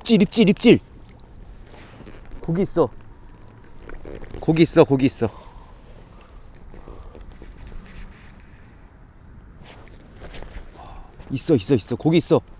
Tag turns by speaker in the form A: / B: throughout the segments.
A: 입질 입질 입질 고기 있어. 고기 있어 고기 있어. 있어 있어 있어. 고기 있어 어?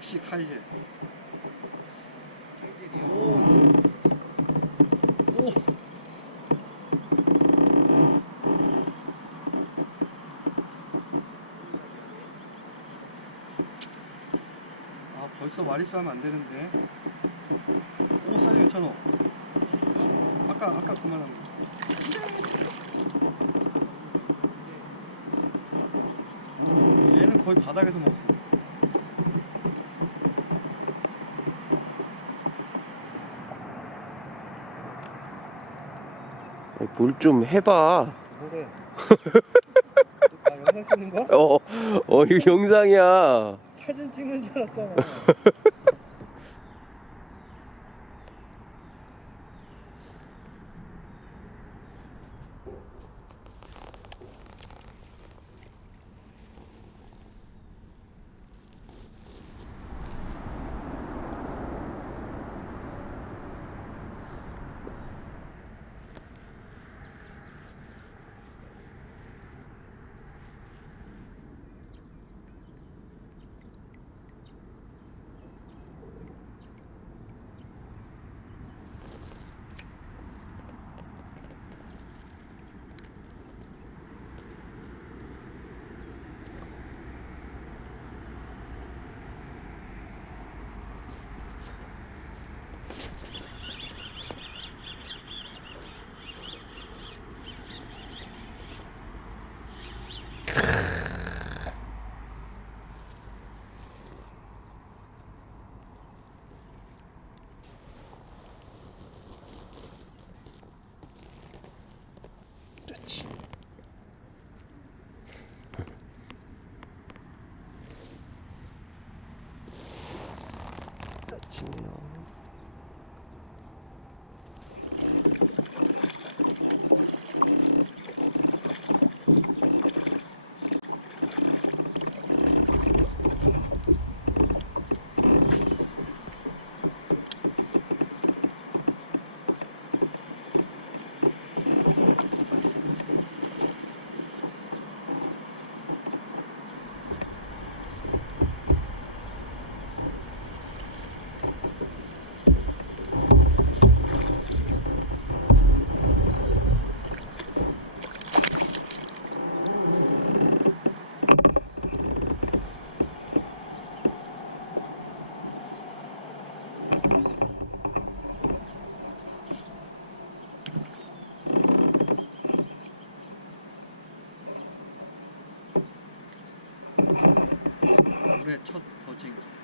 B: 역시. 오. 아 벌써 와리수 하면 안 되는데. 오, 괜찮아. 아까 아까 거. 얘는 거의 바닥에서
A: 뭘 좀 해봐.
B: 뭐래? 아 영상 찍는 거야?
A: 어, 어, 이거 영상이야.
B: 사진 찍는 줄 알았잖아. 对，超靠近。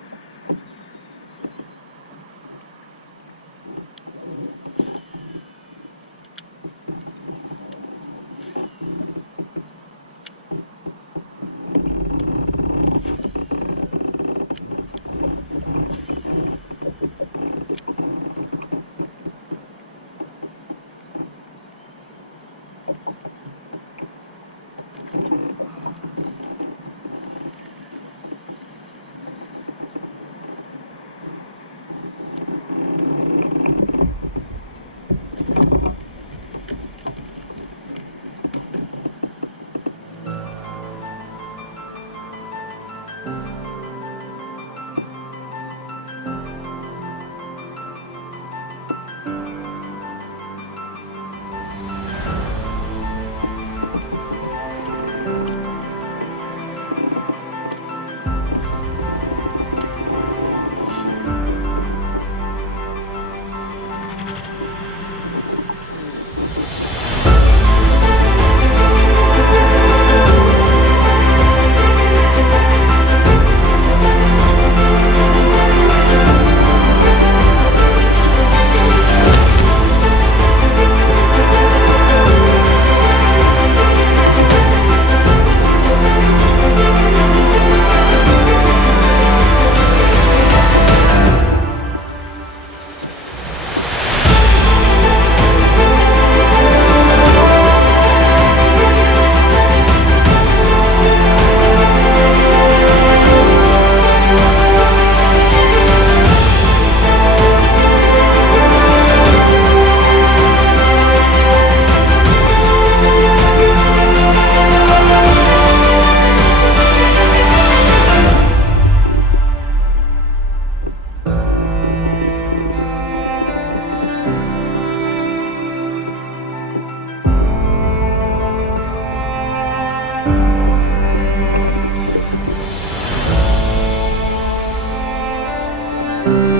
B: you.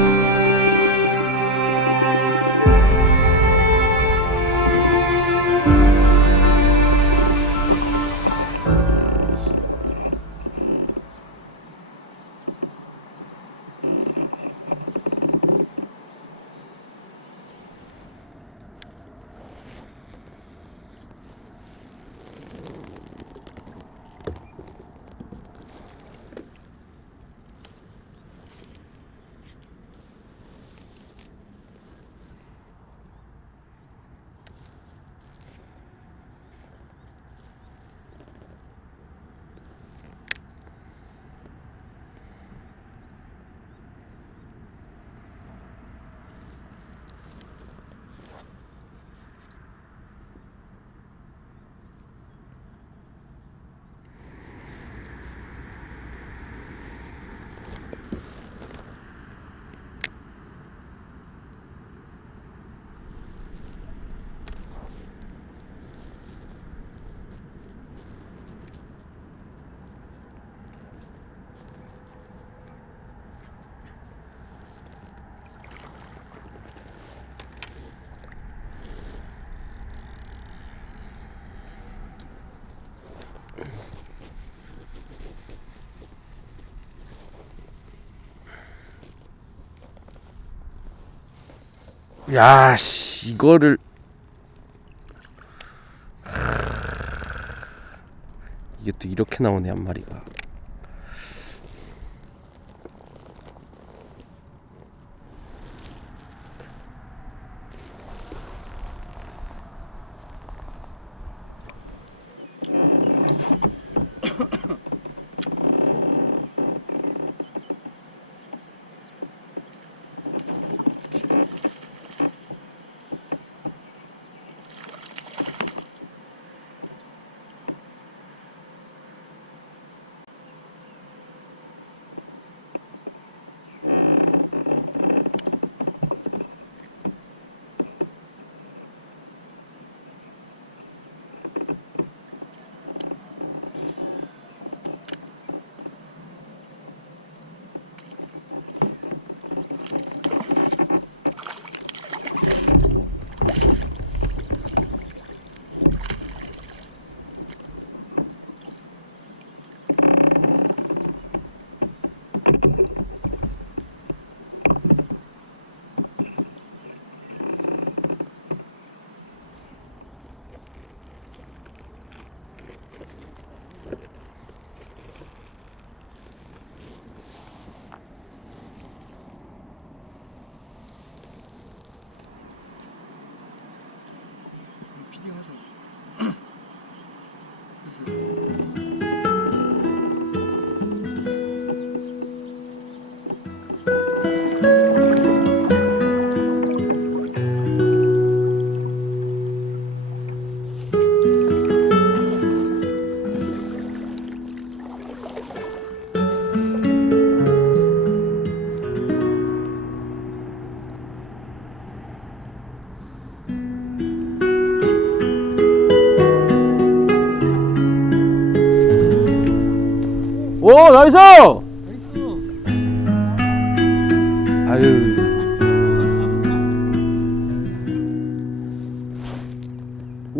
A: 야, 씨, 이거를 이게 또 이렇게 나오네 한 마리가. doing, isn't?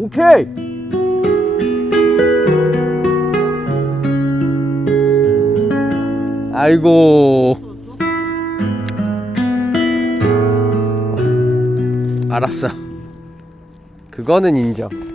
A: 오케이. 아이고. 알았어. 그거는 인정.